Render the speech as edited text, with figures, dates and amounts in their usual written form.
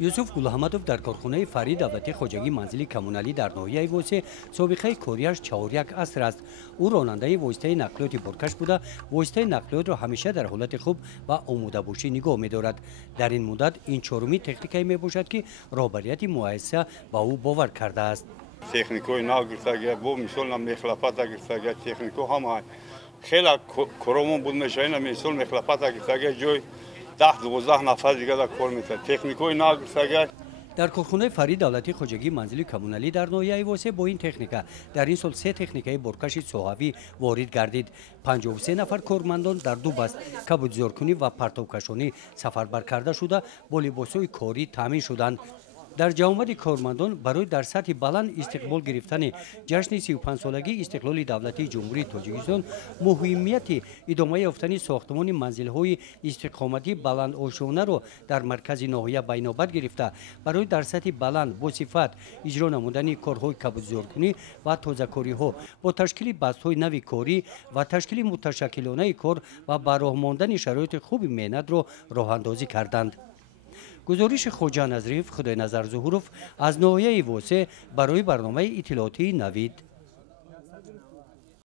یوسف گل‌احمدов дар корхонаи Фарид Давлатӣ хоҷагӣ манзили коммуналӣ дар ноҳияи Восе собиқаи корияш 4 аср аст. ӯ ронандаи воситаи нақлиёти боркаш буда, воситаи нақлиётро ҳамеша дар ҳолати хуб ва омодабошӣ нигоҳ медорад. Дар ин муддат ин чорумин техникае мебошад, ки роҳбарияти муассиса ба ӯ бовар кардааст. Техникои нав гирифтага, бо мисол мехлапата гирифтага, технико ҳама хела коромон буд мешавина, мисол мехлапата гирифтага ҷой 10-12 нафар дига дар кор метавад. Техникои нав гирифтага. дар корхонаи Фарид Давлатӣ хоҷагӣ манзили коммуналӣ дар ноҳияи Восе бо ин техника дар ин сол 3 техникаи боркаши соҳавӣ ворид гардид. 53 нафар кормандон дар 2 баст кабудзоркунӣ ва партовкашонӣ сафарбар карда шуда бо либосҳои корӣ таъмин шуданд. дар ҷамъомади кормандон барои дар сатҳи баланд истиқбол гирифтани ҷашни 35-солагии истиқлоли давлатии ҷумҳурии Тоҷикистон муҳиммияти идома ёфтани сохтмони манзилҳои истиқоматии баландошонаро дар маркази ноҳия байнобар гирифта, барои дар сатҳи баланд бо сифат иҷро намудани корҳои кабудзоркунӣ ва тозакориҳо бо ташкили бастҳои нави корӣ ва ташкили муташаккилонаи кор ва ба роҳ мондани шароити хуби меҳнатро роҳандозӣ карданд. гузориши Хоҷа Назриф, Худойназар Зуҳуров аз ноҳияи Восе барои барномаи иттилоотии Навид.